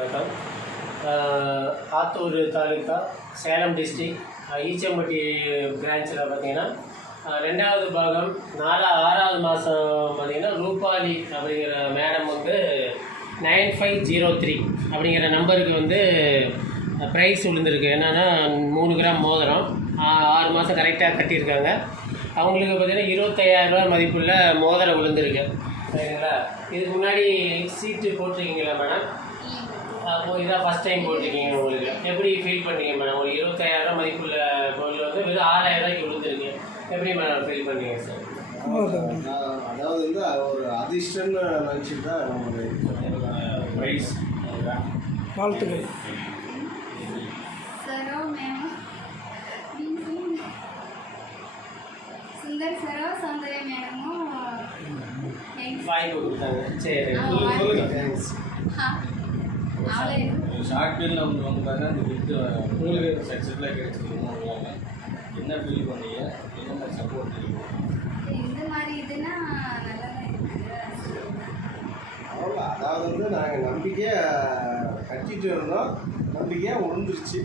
வணக்கம். ஆத்தூர் தாலுக்கா சேலம் டிஸ்ட்ரிக் ஈச்சம்பட்டி பிரான்ச்சில் பார்த்தீங்கன்னா ரெண்டாவது பாகம் நாலா ஆறாவது மாதம் பார்த்தீங்கன்னா ரூபாலி அப்படிங்கிற மேடம் வந்து நைன் ஃபைவ் ஜீரோ த்ரீ அப்படிங்கிற நம்பருக்கு வந்து ப்ரைஸ் விழுந்திருக்கு. என்னென்னா மூணு கிராம் மோதிரம். ஆ- ஆறு மாதம் கரெக்டாக கட்டியிருக்காங்க. அவங்களுக்கு பார்த்தீங்கன்னா இருபத்தையாயிரரூவா மதிப்புள்ள மோதிரம் விழுந்திருக்கு. சரிங்களா? இதுக்கு முன்னாடி சீட்டு போட்டிருக்கீங்களா மேடம் இதான் ஃபஸ்ட் டைம் போட்டிருக்கீங்க உங்களுக்கு. எப்படி ஃபீல் பண்ணீங்க மேடம் ஒரு இருபத்தாயிரம் மதிப்புள்ள பொருள் வந்து வெறும் ஆறாயிரம் ரூபாய்க்கு விழுந்துருங்க எப்படி மேடம் ஃபீல் பண்ணீங்க சார் அதாவது வந்து ஒரு அதிர்ஷ்டம்னு நினச்சிட்டு தான் நம்மளுடைய ப்ரைஸ் வாழ்த்துக்கள் சுந்தர் சரோ சௌந்தர்ய கொடுத்தாங்க. சரி ஷார்ட் வந்து வந்து பார்த்தீங்கன்னா இந்த கிஃப்ட்டு உங்களுக்கு சக்ஸஸ்ஃபுல்லாக கிடைச்சிருக்கோம் என்ன ஃபீல் பண்ணீங்க? என்ன மாதிரி சப்போர்ட் இந்த மாதிரி இதுனா அவ்வளோ அதாவது வந்து நாங்கள் நம்பிக்கையாக கட்டிட்டு இருந்தோம். நம்பிக்கையாக உழுந்துருச்சு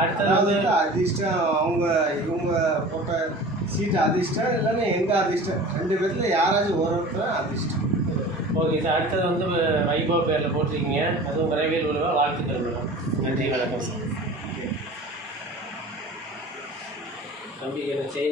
அடுத்தது அதாவது அதிர்ஷ்டம் அவங்க இவங்க போட்ட சீட்டு அதிர்ஷ்டம் இல்லைன்னா எங்கள் அதிர்ஷ்டம். ரெண்டு பேர்த்தில் யாராச்சும் ஒரு ஒருத்தர் அதிர்ஷ்டம். ஓகே சார் அடுத்தது வந்து வைபவ் பேரில் போட்டிருக்கீங்க. அதுவும் விரைவில் உழுவா வாழ்த்துக்கள் மேடம் நன்றி வணக்கம் சார். தம்பி எனக்கு செய்ய